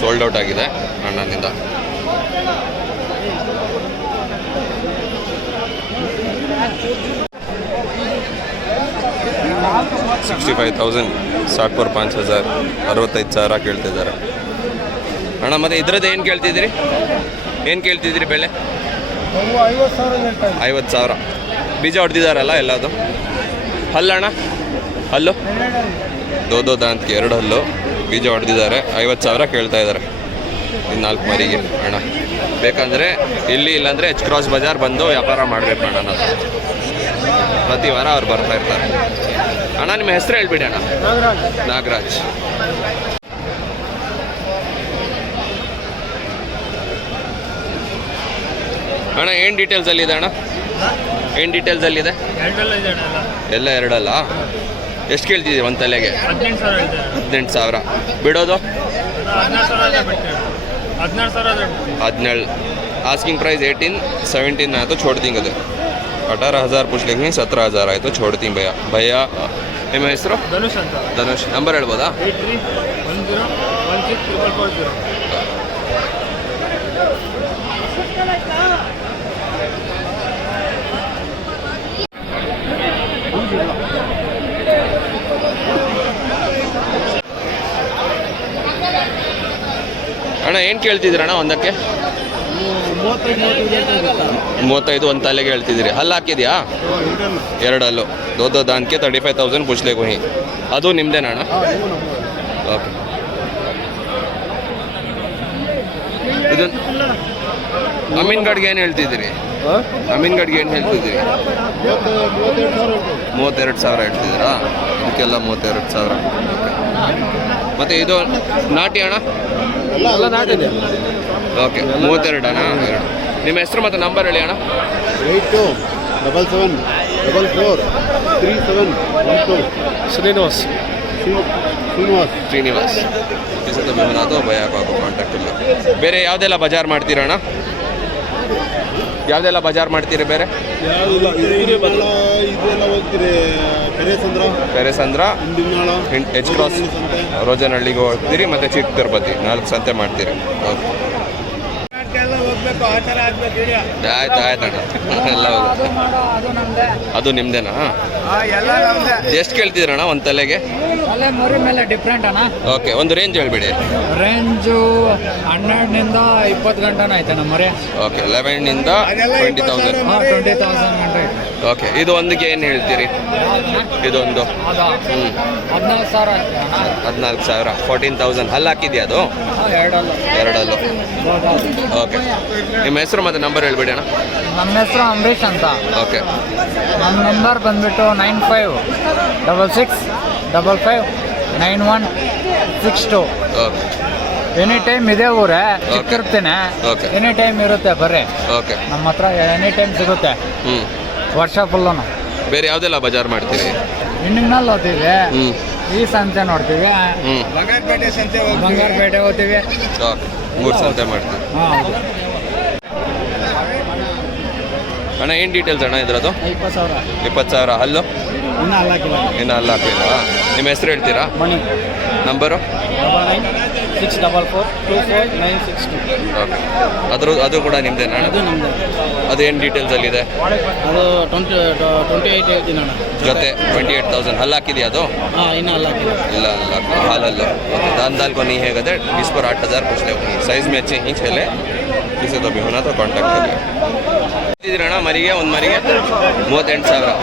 ಸೋಲ್ಡ್ ಔಟ್ ಆಗಿದೆ ಅಣ್ಣನಿಂದ. $65,000 60 पर 5,000 65,000 ಕೇಳ್ತಿದ್ದಾರೆ ಅಣ್ಣ. ಮತ್ತು ಇದ್ರದ್ದು ಏನು ಕೇಳ್ತಿದ್ದೀರಿ? ಏನು ಕೇಳ್ತಿದ್ದೀರಿ ಬೆಲೆ? 50,000. ಬೀಜ ಹೊಡೆದಿದ್ದಾರಲ್ಲ ಎಲ್ಲದು? ಹಲ್ಲಣ್ಣ, ಹಲ್ಲು ದೋ ದಾಂತ್ಗೆ 2 ಹಲ್ಲು ಬೀಜ ಹೊಡೆದಿದ್ದಾರೆ. 50,000 ಕೇಳ್ತಾ ಇದ್ದಾರೆ ಇನ್ನು 4 ಮರಿಗೆ ಅಣ್ಣ. ಬೇಕಂದರೆ ಇಲ್ಲಿ, ಇಲ್ಲಾಂದರೆ ಎಚ್ ಕ್ರಾಸ್ ಬಜಾರ್ ಬಂದು ವ್ಯಾಪಾರ ಮಾಡಬೇಕು ಅಣ್ಣ. ನಾನು ಪ್ರತಿ ವಾರ ಅವ್ರು ಬರ್ತಾ ಇರ್ತಾರೆ ಅಣ್ಣ. ನಿಮ್ಮ ಹೆಸರು ಹೇಳ್ಬಿಡಿ ಅಣ್ಣ. ನಾಗರಾಜ್. ಅಣ್ಣ ಏನು ಡೀಟೇಲ್ಸಲ್ಲಿದೆ ಅಣ್ಣ? ಏನು ಡೀಟೇಲ್ಸಲ್ಲಿದೆ? ಎಲ್ಲ 2 ಅಲ್ಲ? ಎಷ್ಟು ಕೇಳ್ತಿದ್ದೀವಿ ಒಂದು ತಲೆಗೆ? 18,000. ಬಿಡೋದು 17. आस्किंग प्राइस 18 17 है तो छोड़ देंगे. 18,000 पूछ लेंगे, 17,000 आए तो छोड़ दी भैया. भैया ನಿಮ್ಮ ಹೆಸರು? ಧನುಷ್ ಅಂತ. ಧನುಷ್. ನಂಬರ್ ಹೇಳ್ಬೋದಾ? 8310164440. ಅಣ್ಣ ಏನು ಕೇಳ್ತಿದ್ದೀರಣ್ಣ ಒಂದಕ್ಕೆ? 35 ಒಂದು ತಲೆಗೆ ಹೇಳ್ತಿದ್ದೀರಿ. ಹಲ್ಲು ಹಾಕಿದ್ಯಾ? 2 ಹಲ್ಲು ದೋ ದಾನ್ಗೆ 35,000 पूछ ले कोई. ಅದು ನಿಮ್ಮದೇನಾ ಅಣ್ಣ? ಓಕೆ. ಇದು ಅಮೀನ್ಗಡ್ಗೆ ಏನು ಹೇಳ್ತಿದ್ದೀರಿ? ಅಮೀನ್ಗಡ್ಗೆ ಏನು ಹೇಳ್ತಿದ್ದೀರಿ? 32,000 ಹೇಳ್ತಿದ್ದೀರಾ? ಇದಕ್ಕೆಲ್ಲ 32,000. ಮತ್ತು ಇದು ನಾಟಿ ಅಣ್ಣ? ಎಲ್ಲ ನಾಟಿದೆ. ಓಕೆ, 32 ಅಣ್ಣ. 2. ನಿಮ್ಮ ಹೆಸರು ಮತ್ತು ನಂಬರ್ ಹೇಳಿ ಅಣ್ಣ. 8277443712. ಶ್ರೀನಿವಾಸ್. ಶ್ರೀನಿವಾಸ್. ಕಿಸದ ಮೇಮನಾಥ್ ಭಯ ಕಾಂಟ್ಯಾಕ್ಟ್ ಇಲ್ಲ. ಬೇರೆ ಯಾವುದೆಲ್ಲ ಬಜಾರ್ ಮಾಡ್ತೀರಣ್ಣ? ಯಾವುದೆಲ್ಲ ಬಜಾರ್ ಮಾಡ್ತೀರಿ ಬೇರೆ? ಪೆರೇಸಂದ್ರ, ಎಚ್ ಕ್ರಾಸ್, ರೋಜನಹಳ್ಳಿಗೆ ಹೋಗ್ತೀರಿ ಮತ್ತು ಚಿಕ್ಕ ತಿರುಪತಿ 4 ಸಂತೆ ಮಾಡ್ತೀರಿ. ಓಕೆ. ಆಯ್ತು ಆಯ್ತಣ್ಣ ಎಲ್ಲ ಹೋಗುತ್ತೆ. ಅದು ನಿಮ್ದೇನಾ? ಎಷ್ಟು ಕೇಳ್ತಿದ್ರಣ್ಣ ಒಂದು ತಲೆಗೆ? ಅಲ್ಲೇ ಮರಿ ಮೇಲೆ ಡಿಫ್ರೆಂಟ್ ಅಣ್ಣ. ಓಕೆ, ಒಂದು ರೇಂಜ್ ಹೇಳ್ಬಿಡಿ. ರೇಂಜು 12 20 ಗಂಟೆನ ಐತೆ ನಮ್ಮ ಮರಿ. ಓಕೆ, 11 20,000. 20,000 ಗಂಟೆ ಐತೆ. ಓಕೆ, ಇದು ಒಂದಿಗೆ ಏನು ಹೇಳ್ತೀರಿ? ಇದೊಂದು ಅದು 14,000 ಐತೆ ಅಣ್ಣ. 14,000, 14,000. ಹಲ್ಲು ಹಾಕಿದ್ಯಾ ಅದು? ಎರಡಲ್ಲೂ. ಓಕೆ, ನಿಮ್ಮ ಹೆಸರು ಮತ್ತು ನಂಬರ್ ಹೇಳ್ಬಿಡಿ ಅಣ್ಣ. ನಮ್ಮ ಹೆಸರು ಅಂಬರೀಷ್ ಅಂತ. ಓಕೆ, ನಮ್ಮ ನಂಬರ್ ಬಂದ್ಬಿಟ್ಟು 9566559162. ಓಕೆ, ಎನಿ ಟೈಮ್ ಇದೇ ಊರೇ, ಸಿಕ್ಕಿರ್ತೀನಿ. Okay. ಎನಿ ಟೈಮ್ ಇರುತ್ತೆ ಬರ್ರಿ, ಓಕೆ. ನಮ್ಮ ಹತ್ರ ಎನಿ ಟೈಮ್ ಸಿಗುತ್ತೆ. ಹ್ಞೂ, ವರ್ಷ ಫುಲ್ಲು ಬೇರೆ ಯಾವುದೆಲ್ಲ ಬಜಾರ್ ಮಾಡ್ತೀರಿ? ಹಿಂಡಿಂಗ್ನಲ್ಲಿ ಹೋಗ್ತೀವಿ, ಹ್ಞೂ ಈ ಸಂತೆ ನೋಡ್ತೀವಿ, ಹ್ಞೂ. ಬಂಗಾರಪೇಟೆ ಹೋಗ್ತೀವಿ. ಓಕೆ, 3 ಸಂತೆ ಮಾಡ್ತೀವಿ. ಹಾಂ, ಅಣ್ಣ ಏನು ಡೀಟೇಲ್ಸ್ ಅಣ್ಣ ಇದ್ರದ್ದು? 20,000 20,000. ಹಲ್ಲು ಇನ್ನೂ ಅಲ್ಲಾಕಿಲ್ಲ. ಇನ್ನೂ ಹಲ್ಲು ಹಾಕಲಿಲ್ಲ. ನಿಮ್ಮ ಹೆಸರು ಹೇಳ್ತೀರಾ? ಮಣಿ ನಂಬರು? 9964242962. ಓಕೆ, ಅದು ಕೂಡ ನಿಮ್ಮದೇನಾ ಅಣ್ಣ? ಅದು ನಮ್ಮದು. ಅದು ಏನು ಡೀಟೇಲ್ಸಲ್ಲಿದೆ? ಅದು 28 ಹೇಳ್ತೀನಿ ಅಣ್ಣ. ಜೊತೆ 28,000. ಹಲ್ಲು ಹಾಕಿದೆಯಾ ಅದು? ಹಾಂ, ಇನ್ನೂ ಅಲ್ಲಾಕಿಲ್ಲ. ಇಲ್ಲ ಅಲ್ಲ, हालल्लो दान दाल को नहीं है गदे 20 पर 8,000 कुछ ले साइज में अच्छे इंच है किसी तो भी होना तो कांटेक्ट कर लिया मरीगे ಒಂದು ಮರಿಗೆ 38,000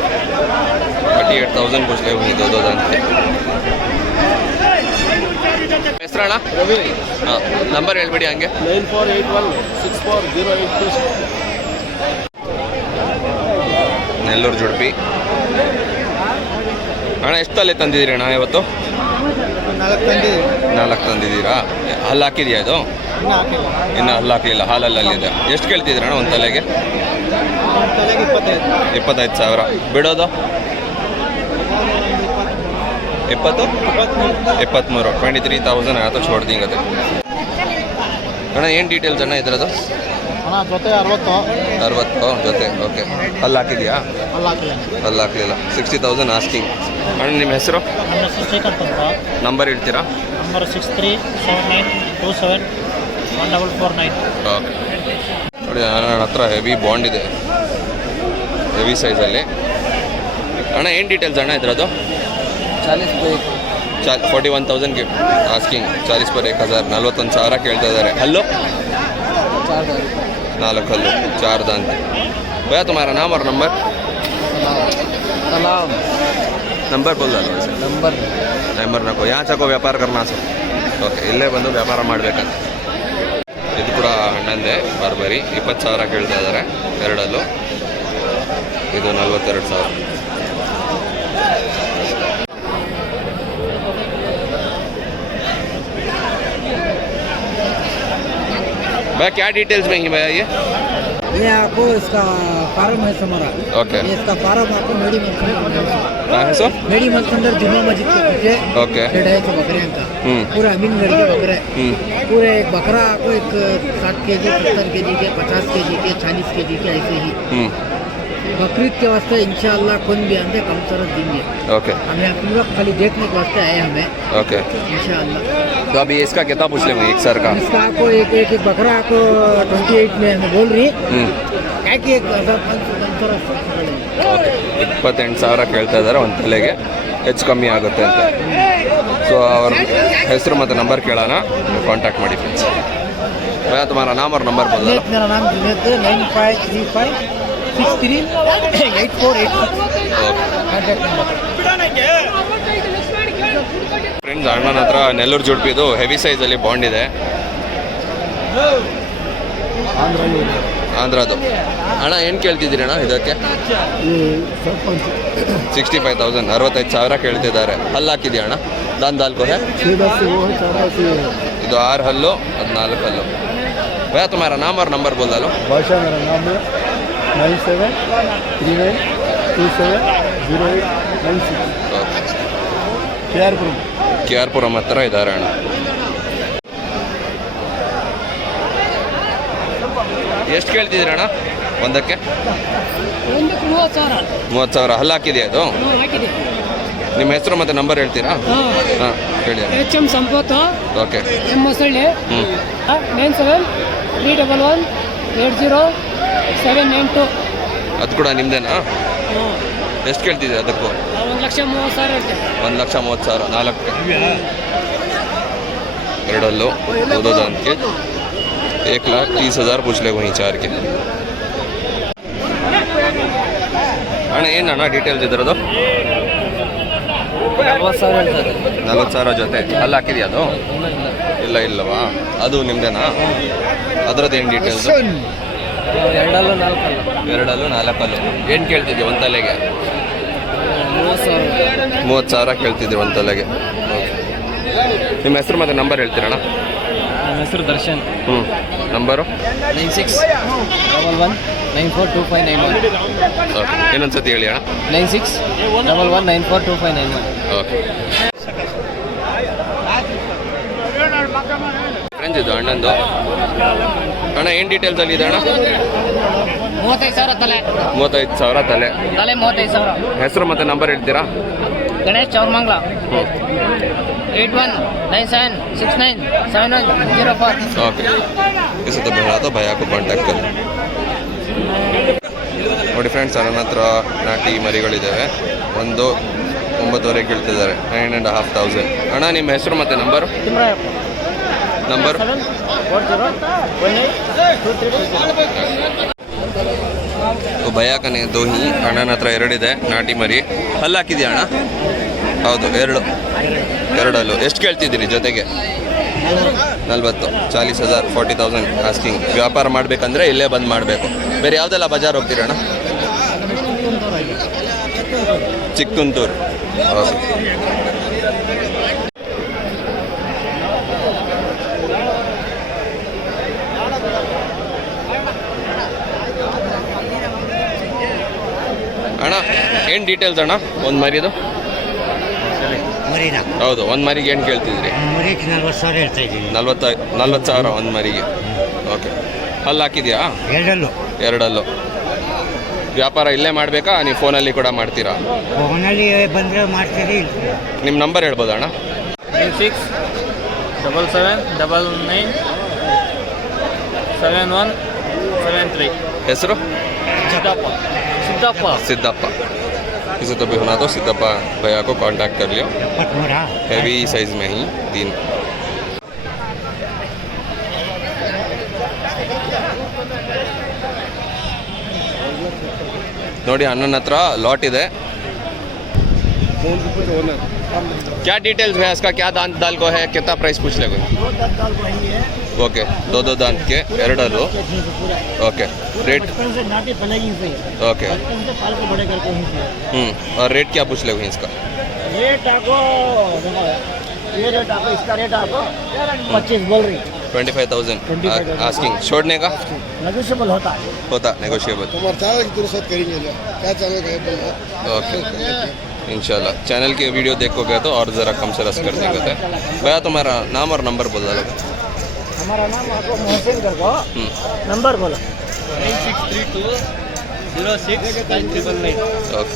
38,000 कुछ ले हुई दो दान ಹೆಸರಣ್ಣ? ಹಾಂ, ನಂಬರ್ ಹೇಳ್ಬಿಡಿ ಹಂಗೆ. 9481640826. ನೆಲ್ಲೂರು ಜುಡ್ಪಿ. ಅಣ್ಣ ಎಷ್ಟು ತಲೆ ತಂದಿದ್ದೀರಿ ಅಣ್ಣ ಇವತ್ತು? 4 ತಂದಿದ್ದೀರಾ? ಹಲ್ಲು ಹಾಕಿದೆಯಾ ಇದು? ಇನ್ನು ಹಲ್ಲು ಹಾಕಲಿಲ್ಲ, ಹಾಲಲ್ಲಿದೆ. ಎಷ್ಟು ಕೇಳ್ತಿದ್ದೀರ ಅಣ್ಣ ಒಂದು ತಲೆಗೆ? 25,000. ಬಿಡೋದು 20 23 23,000 ಆಯ್ತು. छोड़ देंगे ಅಣ್ಣ. ಏನು ಡೀಟೇಲ್ಸ್ ಅಣ್ಣ ಇದ್ರದ್ದು? ಅಣ್ಣ ಜೊತೆ 60 ಜೊತೆ. ಓಕೆ, ಹಲ್ಲು ಹಾಕಿದೆಯಾ? ಅಲ್ಲಾಕಿಲ್ಲ. ಹಲ್ಲು ಹಾಕಲಿಲ್ಲ. 60,000 ಆಸ್ಕಿಂಗ್. ಅಣ್ಣ ನಿಮ್ಮ ಹೆಸರು? ನಮ್ಮ ಹೆಸರು ಶ್ರೀಕಾಂತ್ ಅಂತ. ನಂಬರ್ ಹೇಳ್ತೀರಾ? ನಂಬರ್ 6379271449. ಓಕೆ ನೋಡಿ, ನನ್ನ ಹತ್ರ ಹೆವಿ ಬಾಂಡ್ ಇದೆ, ಹೆವಿ ಸೈಜಲ್ಲಿ. ಅಣ್ಣ ಏನು ಡೀಟೇಲ್ಸ್ ಅಣ್ಣ ಇದ್ರದ್ದು? 41,000 ಗಿಫ್ಟ್ ಆಸ್ಕಿಂಗ್. 40 पर 1,000, 41,000 ಕೇಳ್ತಾ ಇದ್ದಾರೆ. ಹಲ್ಲು 4 हल्लू 4 दांत. भैया तुम्हारा नाम और नंबर? सलाम. नंबर बोल रहा है. नंबर नको, यहाँ चाको व्यापार करना सर. ಓಕೆ, ಇಲ್ಲೇ ಬಂದು ವ್ಯಾಪಾರ ಮಾಡಬೇಕಂತ. ಇದು ಕೂಡ ಹಣ್ಣಂದೆ ಬಾರ್ಬರಿ. 20,000 ಕೇಳ್ತಾ ಇದ್ದಾರೆ ಎರಡಲ್ಲೂ. ಇದು 42,000. भैया क्या डिटेल्स में ही भैया ये आपको इसका फार्म है हमारा. ओके, इसका फार्म आपको कहाँ है सो? मेडी मस्कंदर जुम्मा मस्जिद के पीछे ओके. 250 बकरे का पूरा अमीनगढ़ के बकरे. पूरे एक बकरा आपको एक 60 kg 70 kg के 50 kg के 40 kg के ऐसे ही बकरीद के वास्ते इंशाअल्लाह कौन भी आते कम तरह देंगे. ओके, हमें आप लोग खाली देखने के वास्ते आए हमें ओके. इंशाअल्लाह. तो अभी इसका कितना पूछ ले एक सर का? इसका आपको एक बकरा आपको 28 में हमें बोल रही क्या कि 1,500 ಓಕೆ, 28,000 ಕೇಳ್ತಾ ಇದ್ದಾರೆ ಒಂದು ತಲೆಗೆ. ಹೆಚ್ಚು ಕಮ್ಮಿ ಆಗುತ್ತೆ ಅಂತ. ಸೊ ಅವ್ರ ಹೆಸರು ಮತ್ತು ನಂಬರ್ ಕೇಳೋಣ, ಕಾಂಟ್ಯಾಕ್ಟ್ ಮಾಡಿ ಫ್ರೆಂಡ್ಸ್. भैया तुम्हारा नाम और नंबर बोल दो. मेरा नाम जुनेद 9535638486 ಕಾಂಟ್ಯಾಕ್ಟ್ ನಂಬರ್. ಫ್ರೆಂಡ್ಸ್, ಅಣ್ಣನ ಹತ್ರ ನೆಲ್ಲೂರು ಜುಡ್ಪಿದು ಹೆವಿ ಸೈಜಲ್ಲಿ ಬಾಂಡ್ ಇದೆ, ಆಂಧ್ರದು. ಅಣ್ಣ ಏನು ಕೇಳ್ತಿದ್ದೀರಿ ಅಣ್ಣ ಇದಕ್ಕೆ? 65,000 65,000 ಕೇಳ್ತಿದ್ದಾರೆ. ಹಲ್ಲು ಹಾಕಿದೆಯಾ ಅಣ್ಣ? दाल है ಇದು 6 हल्लो 14 हल्लो. भैया तुम्हारा नाम और नंबर बोल दो. भाषा मेरा नाम है 9739270896. ಓಕೆ, KR-ಪುರಂ ಹತ್ರ ಇದ್ದಾರೆ ಅಣ್ಣ. ಎಷ್ಟು ಕೇಳ್ತಿದ್ದೀರ ಅಣ್ಣ ಒಂದಕ್ಕೆ? 30,000. ಹಲ್ಲು ಹಾಕಿದೆಯಾ ಅದು? ನಿಮ್ಮ ಹೆಸರು ಮತ್ತು ನಂಬರ್ ಹೇಳ್ತೀರಾ? ಹಾಂ ಹೇಳಿ. HM ಸಂಪತ್ತು ಓಕೆ. M ಮೊಸಳ್ಳಿ 9731 807992. ಅದು ಕೂಡ ನಿಮ್ಮದೇನಾ? ಎಷ್ಟು ಕೇಳ್ತಿದ್ದೀರಿ ಅದಕ್ಕೂ? 1,30,000 ಹೇಳ್ತೇವೆ. 1,30,30,000 ನಾಲ್ಕು. ಎರಡಲ್ಲೂ दो दांत के 1,30,000 पूछ ले वहीं 4 के. ಅಣ್ಣ ಏನಣ್ಣ ಡೀಟೇಲ್ಸ್ ಇದ್ರದ್ದು? 40,000 ಜೊತೆ ಅಲ್ಲಿ ಹಾಕಿದೆಯಾ ಅದು? ಇಲ್ಲ ಇಲ್ಲವಾ? ಅದು ನಿಮ್ಮದೇನಾ? ಅದರದ್ದು ಏನು ಡೀಟೇಲ್ಸ್? ಎರಡಲ್ಲೂ ನಾಲ್ಕಲ್ಲು. ಏನು ಕೇಳ್ತಿದ್ದೆ ಒಂದು ತಲೆಗೆ? 30,000 ಕೇಳ್ತಿದ್ದೆ ಒಂದು ತಲೆಗೆ. ಓಕೆ. ನಿಮ್ಮ ಹೆಸರು ಮತ್ತು ನಂಬರ್ ಹೇಳ್ತೀರಣ್ಣ? ನಮ್ಮ ಹೆಸರು ದರ್ಶನ್. ನಂಬರು? 9611942591. ಓಕೆ. ಇನ್ನೊಂದು ಸತಿ ಹೇಳಿ ಅಣ್ಣ. 9611942591. ಓಕೆ. ಫ್ರೆಂಡ್ಸ್ ಇದು ಅಣ್ಣಂದು. ಅಣ್ಣ ಏನು ಡೀಟೇಲ್ಸಲ್ಲಿ ಇದೆ ಅಣ್ಣ? 35,000 ತಲೆ. 35,000 ತಲೆ. 35,000. ಹೆಸರು ಮತ್ತು ನಂಬರ್ ಹೇಳ್ತೀರಾ? गणेश चौरमंगला 8197697104. ಓಕೆ. ಇಸ್ तो भेड़ा तो भैया को ಕಾಂಟ್ಯಾಕ್ಟ್ कर. ನೋಡಿ ಫ್ರೆಂಡ್ಸ್, ನನ್ನ ಹತ್ರ ನಾಟಿ ಮರಿಗಳಿದ್ದಾವೆ. ಒಂದು 9,000 ಕೇಳ್ತಿದ್ದಾರೆ, 9,500. ಅಣ್ಣ ನಿಮ್ಮ ಹೆಸರು ಮತ್ತು ನಂಬರು? ನಂಬರ್ 701823. ಭಯ ಕನೆ ದೋಹಿ. ಅಣ್ಣನ ಹತ್ರ ಎರಡಿದೆ ನಾಟಿ ಮರಿ. ಹಲ್ಲು ಹಾಕಿದೆಯಾ ಅಣ್ಣ? ಹೌದು, ಎರಡಲ್ಲೂ. ಎಷ್ಟು ಕೇಳ್ತಿದ್ದೀರಿ ಜೊತೆಗೆ? 40. 40,000 40,000 ಆಸ್ಕಿಂಗ್. ವ್ಯಾಪಾರ ಮಾಡಬೇಕಂದ್ರೆ ಇಲ್ಲೇ ಬಂದು ಮಾಡಬೇಕು. ಬೇರೆ ಯಾವುದೆಲ್ಲ ಬಜಾರ್ ಹೋಗ್ತೀರಣ್ಣ? ಚಿಕ್ಕುಂತೂರು. ಓಕೆ. ಅಣ್ಣ ಏನು ಡೀಟೇಲ್ಸ್ ಅಣ್ಣ ಒಂದು ಮರಿದು? ಹೌದು, ಒಂದು ಮರಿಗೆ ಏನು ಕೇಳ್ತಿದ್ರಿ? 40,000 ಹೇಳ್ತಾ ಇದ್ದೀವಿ. 40,000 ಒಂದು ಮರಿಗೆ. ಓಕೆ. ಹಲ್ಲು ಹಾಕಿದೆಯಾ? ಎರಡಲ್ಲೂ. ವ್ಯಾಪಾರ ಇಲ್ಲೇ ಮಾಡಬೇಕಾ, ನೀವು ಫೋನಲ್ಲಿ ಕೂಡ ಮಾಡ್ತೀರಾ? ಫೋನಲ್ಲಿ ಬಂದರೆ ಮಾಡ್ತೀರಿ. ನಿಮ್ಮ ನಂಬರ್ ಹೇಳ್ಬೋದಾ ಅಣ್ಣ? 9677997173. ಹೆಸರು? सिद्धप्पा. इसे तो भी होना तो सिद्धप्पा भैया को कांटेक्ट कर लियो. हैवी साइज में ही 3. ನೋಡಿ ಅಣ್ಣನ ಹತ್ರ ಲಾಟ್ ಇದೆ. क्या डिटेल्स है इसका? क्या दांत दाल को है? कितना प्राइस पूछ ले? ओके. 2 दांत के ಎರಡಲ್ಲೂ. ओके. रेट? ओके. और रेट क्या पूछ ले इसका? रेट आपको ये रेट आपको इसका रेट आपको 25 बोल रही. 25,000 आस्किंग. छोड़ने का नेगोशिएबल होता नेगोशिएबल. तुम्हारे चैनल की दुरुस्त करेंगे क्या चैनल का? ओके. इंशाल्लाह चैनल की वीडियो देखोगे तो और ज़रा कम से रस कर देंगे. भैया तुम्हारा नाम और नंबर बोल दो. हमारा नाम आपको मोहसिन कर दो. नंबर बोलो. 9632069399. ओके.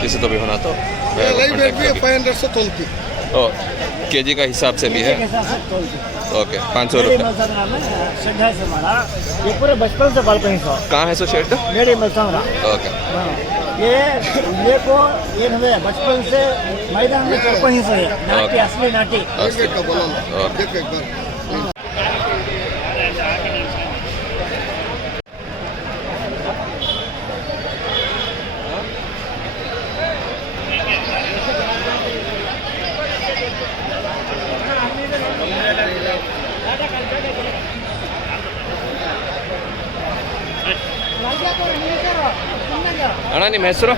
किसी तो भी होना तो ओ केजी का हिसाब से भी है. ओके. 500 रुपये. ये पूरे बचपन से पालते हैं. कहाँ है सो शेड? मेरे मलसावरा. ओके. ये को ये हमें बचपन से मैदान में चलते ही से नाटी असली नाटी. ओके. ಅಣ್ಣ ನಿಮ್ಮ ಹೆಸರು?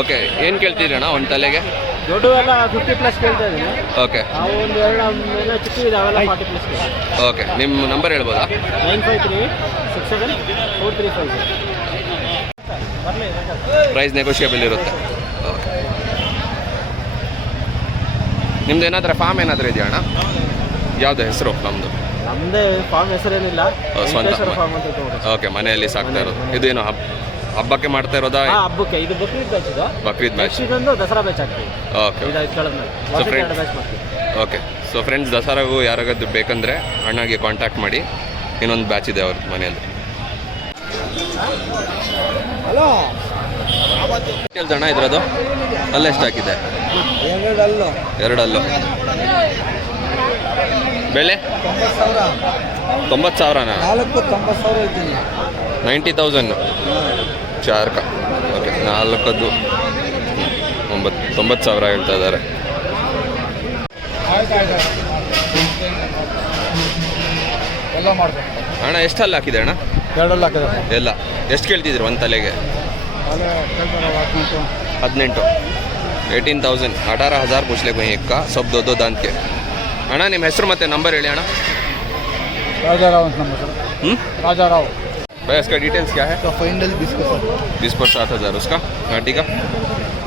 ಓಕೆ. ಏನು ಕೇಳ್ತೀರಿ ಅಣ್ಣ ಒಂದು ತಲೆಗೆ? ದೊಡ್ಡವೆಲ್ಲ 50+ ಕೇಳ್ತಾ ಇದ್ದೀನಿ. ಓಕೆ. ಅವು ಒಂದು ಎರಡು ಮೇಲೆ ಚಿಕ್ಕ ಇದಾವೆಲ್ಲ 40+ ಕೇಳಿ. ಓಕೆ. ನಿಮ್ಮ ನಂಬರ್ ಹೇಳ್ಬೋದಾ? 95367435. ಪ್ರೈಸ್ ನೆಗೋಷಿಯಬಲ್ ಇರುತ್ತೆ. ಓಕೆ. ನಿಮ್ದು ಏನಾದರೂ ಫಾರ್ಮ್ ಏನಾದರೂ ಇದೆಯಾ ಅಣ್ಣ? ಯಾವುದು ಹೆಸರು ನಮ್ಮದು? ನಮ್ಮದೇ ಫಾರ್ಮ್ ಹೆಸರೇನಿಲ್ಲ, ಸ್ವಂತ ಫಾರ್ಮ್ ಅಂತ ತಗೊಂಡು. ಓಕೆ. ಮನೆಯಲ್ಲಿ ಸಾಕ್ತಾ ಇರೋದು. ಇದೇನು ಹಬ್ಬಕ್ಕೆ ಮಾಡ್ತಾ ಇರೋದಾ? ಹಬ್ಬಕ್ಕೆ. ಇದು ಬಕ್ರೀದ್ ಬ್ಯಾಚ್. ಇದು ಬಕ್ರೀದ್ ಬ್ಯಾಚ್. ಇದೊಂದು ದಸರಾ ಬ್ಯಾಚ್ ಆಗ್ತೀವಿ. ಓಕೆ. ಬ್ಯಾಚ್ ಮಾಡ್ತೀವಿ. ಓಕೆ. ಸೊ ಫ್ರೆಂಡ್ಸ್, ದಸರಾಗೂ ಯಾರಿಗಾದ್ರು ಬೇಕಂದರೆ ಅಣ್ಣಗೆ ಕಾಂಟ್ಯಾಕ್ಟ್ ಮಾಡಿ. ಇನ್ನೊಂದು ಬ್ಯಾಚ್ ಇದೆ ಅವ್ರ ಮನೆಯಲ್ಲಿ. ಕೇಳ್ತಣ್ಣ ಇದ್ರದ್ದು ಅಲ್ಲ ಎಷ್ಟು ಹಾಕಿದೆ? ಎರಡಲ್ಲು. ಬೆಲೆ 90,000ನಾ? 90,000 ಚಾರ್ಕ. ಓಕೆ, 4ದ್ದು 90,000 ಹೇಳ್ತಾ ಇದ್ದಾರೆ. ಅಣ್ಣ ಎಷ್ಟು ಹಲ್ಲು ಹಾಕಿದೆ ಅಣ್ಣ? 2 लाख ಎಲ್ಲ ಎಷ್ಟು ಕೇಳ್ತಿದ್ರು ಒಂದು ತಲೆಗೆ? 18. 18,000. 18,000 पूछ ले कोई एक का, सब 2 दांत के. ಅಣ್ಣ ನಿಮ್ಮ ಹೆಸರು ಮತ್ತೆ ನಂಬರ್ ಹೇಳಿ ಅಣ್ಣ. Rajarao number sir. राजाराव. भाई इसका डिटेल्स क्या है? उसका फाइनल 20 का सर. 20 पर 7,000. उसका घाटी का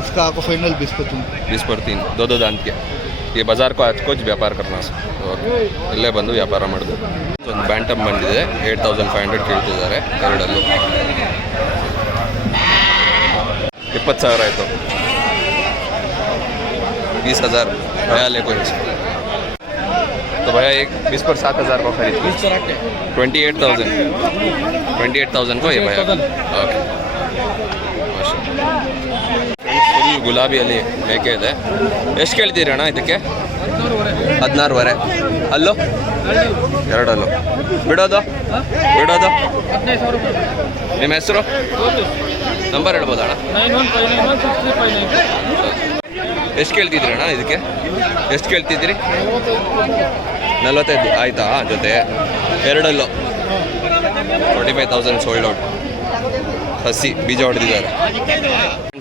उसका आपको फाइनल 20 का 20 पर 3. 2 दांत के. ये बाजार को आज कुछ ವ್ಯಾಪಾರ करना सर. ಇಲ್ಲೇ ಬಂದು ವ್ಯಾಪಾರ ಮಾಡೋದು. ಒಂದು ಬ್ಯಾಂಟಮ್ ಬಂದಿದೆ, 8,500 ಕೇಳ್ತಿದ್ದಾರೆ ಎರಡಲ್ಲೂ. 20,000 ಆಯಿತು. 20,000 भैया ले कोई. तो भैया एक 20 पर 7,000 को खरीद 28,000 को ये भैया. ಓಕೆ, ಫುಲ್ ಗುಲಾಬಿಯಲ್ಲಿ ಮೇಕೆ ಇದೆ. ಎಷ್ಟು ಕೇಳ್ತೀರಿ ಅಣ್ಣ ಇದಕ್ಕೆ? 16,500. ಅಲ್ಲೋ ಎರಡಲ್ಲೂ. ಬಿಡೋದು ನಿಮ್ಮ ಹೆಸರು ನಂಬರ್ ಹೇಳ್ಬೋದಾ ಅಣ್ಣ? 91591635. ಎಷ್ಟು ಕೇಳ್ತಿದ್ರಿ ಅಣ್ಣ ಇದಕ್ಕೆ? ಎಷ್ಟು ಕೇಳ್ತಿದ್ದೀರಿ? 45 ಆಯಿತಾ ಜೊತೆ? ಎರಡಲ್ಲೂ 45,000 सोल्ड आउट. हसी बीजा ಹೊಡೆದಿದ್ದಾರೆ.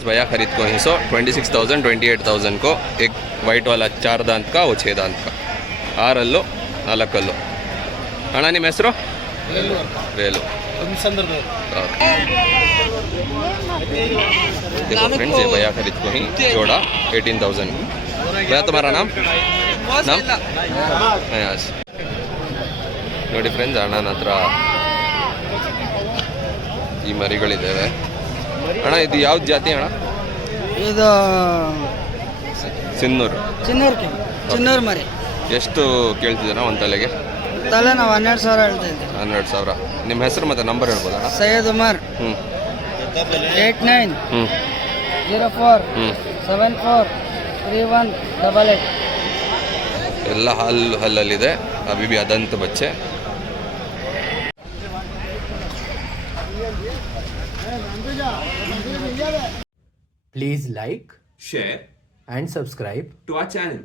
भैया खरीद को ही 26,000 28,000 को एक वाइट वाला 4 दांत का वो 6 दांत का. 6 ಅಲ್ಲೂ 4 ಅಲ್ಲೂ. ಅಣ್ಣ ನಿಮ್ಮ ಹೆಸರು? ವೇಲು. देखो फ्रेंड्स, ये भैया खरीद को ही जोड़ा 18,000. भैया तुम्हारा नाम यस. ನೋಡಿ ಫ್ರೆಂಡ್ಸ್, ಅಣ್ಣನ ಹತ್ರ ಈ ಮರಿಗಳಿದ್ದಾವೆ. ಅಣ್ಣ ಇದು ಯಾವ್ದು ಜಾತಿ ಅಣ್ಣ? ಇದು ಸಿನ್ನೂರು. ಚಿನ್ನೂರು ಮರಿ. ಎಷ್ಟು ಕೇಳ್ತಿದ್ದೀರಾ ಒಂದು ತಲೆಗೆ? ತಲೆ ನಾವು 12,000 ಹೇಳ್ತಾ ಇದ್ದೀವಿ. 12,000. ನಿಮ್ಮ ಹೆಸರು ಮತ್ತು ನಂಬರ್ ಹೇಳ್ಬೋದಣ್ಣ? ಸೈಯದ್ ಉಮರ್. 89 04 74 3188. ಎಲ್ಲ ಹಲ್ಲಲ್ಲಿದೆ. ಅಭಿ ಬಿ ಅದಂತ ಬಚ್ಚೆ. Please like, share and subscribe to our channel.